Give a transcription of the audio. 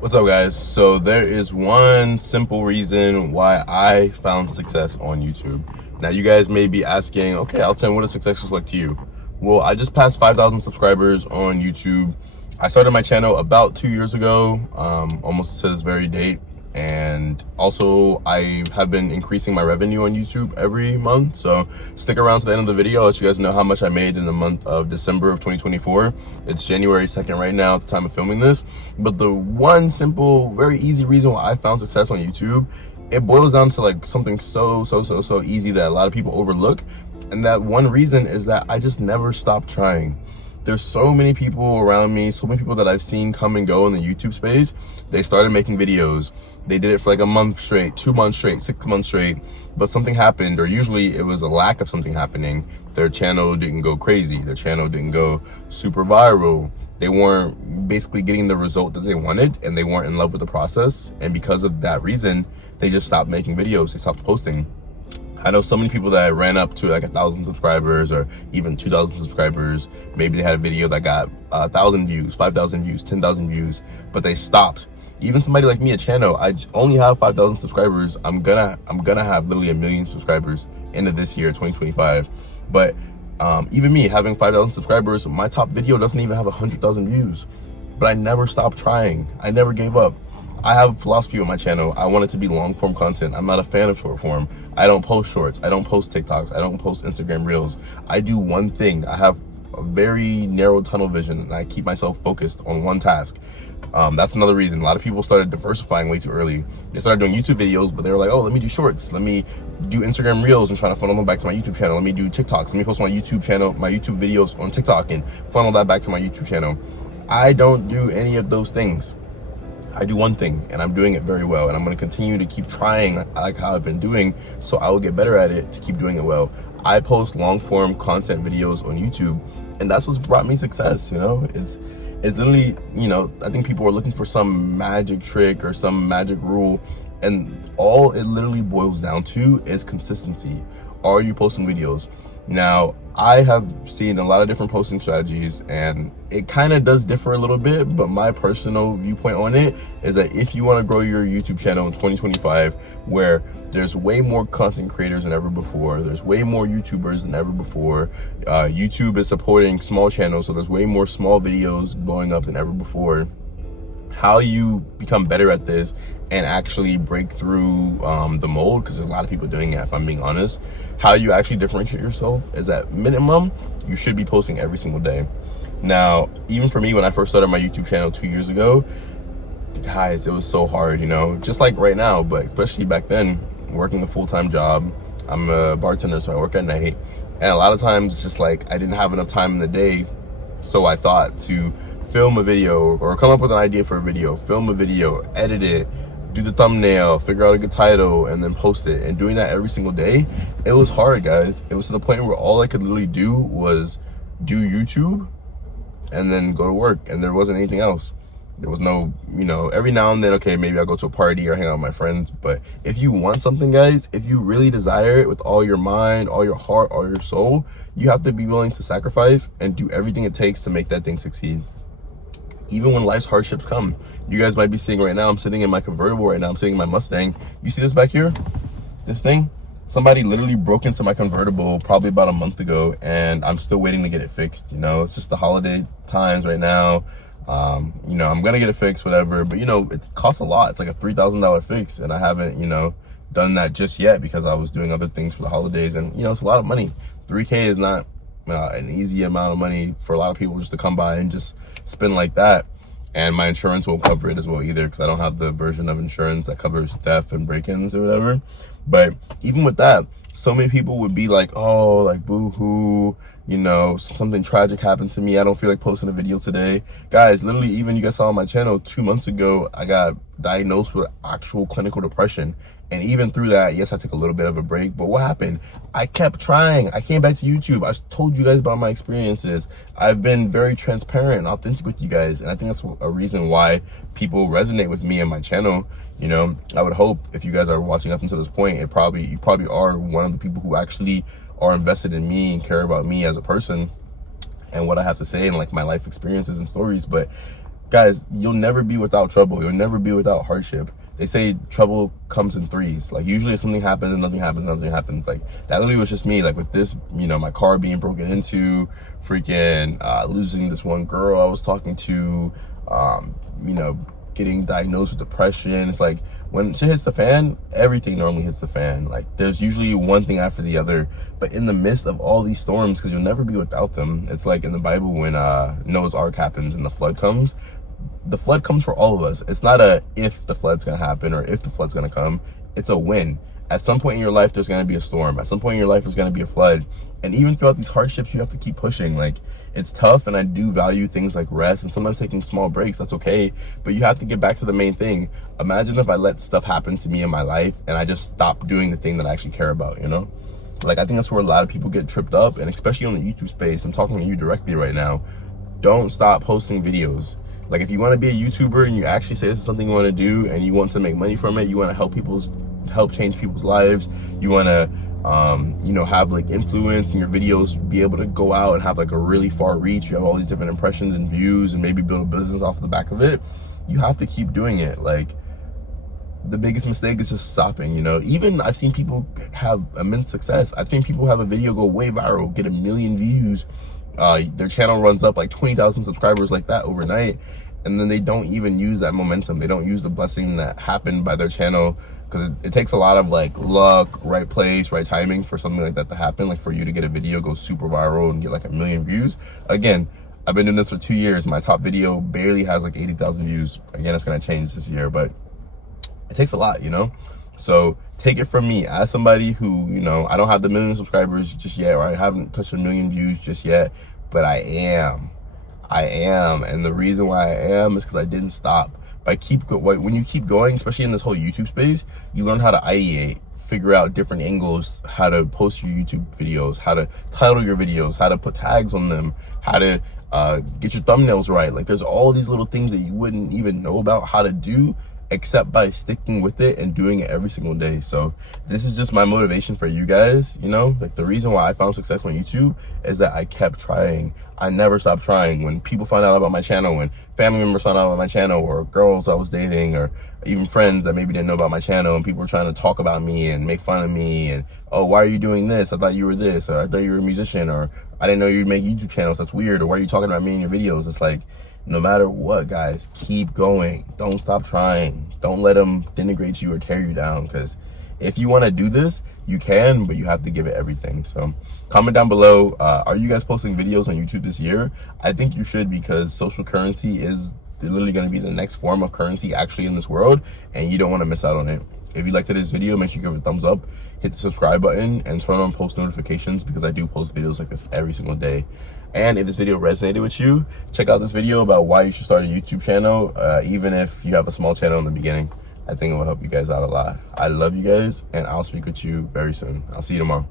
What's up, guys? So there is one simple reason why I found success on YouTube. Now you guys may be asking, okay, Alton, what does success look like to you? Well, I just passed 5,000 subscribers on YouTube. I started my channel about 2 years ago, almost to this very date. And also I have been increasing my revenue on YouTube every month. So stick around to the end of the video. I'll let you guys know how much I made in the month of December of 2024. It's January 2nd right now at the time of filming this. But the one simple, very easy reason why I found success on YouTube, it boils down to like something so easy that a lot of people overlook. And that one reason is that I just never stopped trying. There's so many people around me, so many people that I've seen come and go in the YouTube space. They started making videos. They did it for like a month straight, 2 months straight, 6 months straight, but something happened, or usually it was a lack of something happening. Their channel didn't go crazy. Their channel didn't go super viral. They weren't basically getting the result that they wanted, and they weren't in love with the process. And because of that reason, they just stopped making videos. They stopped posting. I know so many people that ran up to like 1,000 subscribers or even 2,000 subscribers. Maybe they had a video that got 1,000 views, 5,000 views, 10,000 views, but they stopped. Even somebody like me, a channel, I only have 5,000 subscribers. I'm gonna have literally 1 million subscribers into this year, 2025. But even me having 5,000 subscribers, my top video doesn't even have 100,000 views. But I never stopped trying. I never gave up. I have a philosophy on my channel. I want it to be long form content. I'm not a fan of short form. I don't post shorts. I don't post TikToks. I don't post Instagram reels. I do one thing. I have a very narrow tunnel vision, and I keep myself focused on one task. That's another reason. A lot of people started diversifying way too early. They started doing YouTube videos, but they were like, oh, let me do shorts. Let me do Instagram reels and try to funnel them back to my YouTube channel. Let me do TikToks. Let me post my YouTube channel, my YouTube videos on TikTok and funnel that back to my YouTube channel. I don't do any of those things. I do one thing, and I'm doing it very well, and I'm going to continue to keep trying like how I've been doing, so I will get better at it to keep doing it well. I post long form content videos on YouTube, and that's what's brought me success. You know, it's literally, you know, I think people are looking for some magic trick or some magic rule, and all it literally boils down to is consistency. Are you posting videos? Now, I have seen a lot of different posting strategies, and it kind of does differ a little bit, but my personal viewpoint on it is that if you want to grow your YouTube channel in 2025, where there's way more content creators than ever before, there's way more YouTubers than ever before, YouTube is supporting small channels, so there's way more small videos blowing up than ever before. How you become better at this and actually break through the mold, because there's a lot of people doing it, if I'm being honest. How you actually differentiate yourself is at minimum, you should be posting every single day. Now, even for me, when I first started my YouTube channel 2 years ago, guys, it was so hard, you know, just like right now, but especially back then, working a full-time job. I'm a bartender, so I work at night. And a lot of times, it's just like I didn't have enough time in the day, so I thought to film a video or come up with an idea for a video, film a video, edit it, do the thumbnail, figure out a good title, and then post it. And doing that every single day, it was hard, guys. It was to the point where all I could literally do was do YouTube and then go to work, and there wasn't anything else. There was no, you know, every now and then, okay, maybe I'll go to a party or hang out with my friends. But if you want something, guys, if you really desire it with all your mind, all your heart, all your soul, you have to be willing to sacrifice and do everything it takes to make that thing succeed. Even when life's hardships come. You guys might be seeing right now, I'm sitting in my convertible right now. I'm sitting in my Mustang. You see this back here? This thing? Somebody literally broke into my convertible probably about a month ago, and I'm still waiting to get it fixed. You know, it's just the holiday times right now. You know, I'm gonna get it fixed, whatever. But, you know, it costs a lot. It's like a $3,000 fix, and I haven't, you know, done that just yet because I was doing other things for the holidays. And, you know, it's a lot of money. 3K is not an easy amount of money for a lot of people just to come by and just spend like that. And my insurance won't cover it as well either, because I don't have the version of insurance that covers theft and break-ins or whatever. But even with that, so many people would be like, oh, like boo-hoo, you know, something tragic happened to me, I don't feel like posting a video today. Guys, literally, even you guys saw on my channel 2 months ago, I got diagnosed with actual clinical depression. And even through that, yes, I took a little bit of a break, but what happened? I kept trying. I came back to YouTube. I told you guys about my experiences. I've been very transparent and authentic with you guys. And I think that's a reason why people resonate with me and my channel. You know, I would hope if you guys are watching up until this point, you probably are one of the people who actually are invested in me and care about me as a person and what I have to say and like my life experiences and stories. But guys, you'll never be without trouble. You'll never be without hardship. They say trouble comes in threes. Like, usually if something happens and nothing happens, nothing happens. Like, that literally was just me. Like, with this, you know, my car being broken into, freaking losing this one girl I was talking to, you know, getting diagnosed with depression. It's like, when shit hits the fan, everything normally hits the fan. Like, there's usually one thing after the other. But in the midst of all these storms, because you'll never be without them, it's like in the Bible when Noah's Ark happens and the flood comes. The flood comes for all of us. It's not a if the flood's gonna happen or if the flood's gonna come. It's a when. At some point in your life, there's gonna be a storm. At some point in your life, there's gonna be a flood. And even throughout these hardships, you have to keep pushing. Like, it's tough, and I do value things like rest and sometimes taking small breaks. That's okay, but you have to get back to the main thing. Imagine if I let stuff happen to me in my life and I just stopped doing the thing that I actually care about, you know? Like, I think that's where a lot of people get tripped up, and especially on the YouTube space. I'm talking to you directly right now. Don't stop posting videos. Like, if you want to be a YouTuber and you actually say this is something you want to do and you want to make money from it, you want to help change people's lives, you want to you know, have like influence in your videos, be able to go out and have like a really far reach, you have all these different impressions and views and maybe build a business off the back of it, you have to keep doing it. Like, the biggest mistake is just stopping, you know? Even I've seen people have immense success. I've seen people have a video go way viral, get 1 million views, their channel runs up like 20,000 subscribers like that overnight, and then they don't even use that momentum. They don't use the blessing that happened by their channel, because it takes a lot of like luck, right place, right timing for something like that to happen. Like, for you to get a video go super viral and get like 1 million views. Again, I've been doing this for 2 years. My top video barely has like 80,000 views. Again, it's gonna change this year, but it takes a lot, you know? So take it from me, as somebody who, you know, I don't have the 1 million subscribers just yet, or I haven't touched 1 million views just yet, but I am. And the reason why I am is because I didn't stop. When you keep going, especially in this whole YouTube space, you learn how to ideate, figure out different angles, how to post your YouTube videos, how to title your videos, how to put tags on them, how to get your thumbnails right. Like, there's all these little things that you wouldn't even know about how to do, except by sticking with it and doing it every single day. So this is just my motivation for you guys, you know? Like, the reason why I found success on YouTube is that I kept trying. I never stopped trying. When people found out about my channel, when family members found out about my channel, or girls I was dating, or even friends that maybe didn't know about my channel, and people were trying to talk about me and make fun of me, and, oh, why are you doing this? I thought you were this, or I thought you were a musician, or I didn't know you'd make YouTube channels. That's weird. Or why are you talking about me in your videos? It's like, no matter what, guys, keep going. Don't stop trying. Don't let them denigrate you or tear you down, because if you want to do this, you can, but you have to give it everything. So comment down below, are you guys posting videos on YouTube this year? I think you should, because social currency is literally going to be the next form of currency actually in this world, and you don't want to miss out on it. If you liked this video, make sure you give it a thumbs up, hit the subscribe button, and turn on post notifications, because I do post videos like this every single day. And if this video resonated with you, check out this video about why you should start a YouTube channel, even if you have a small channel in the beginning. I think it will help you guys out a lot. I love you guys, and I'll speak with you very soon. I'll see you tomorrow.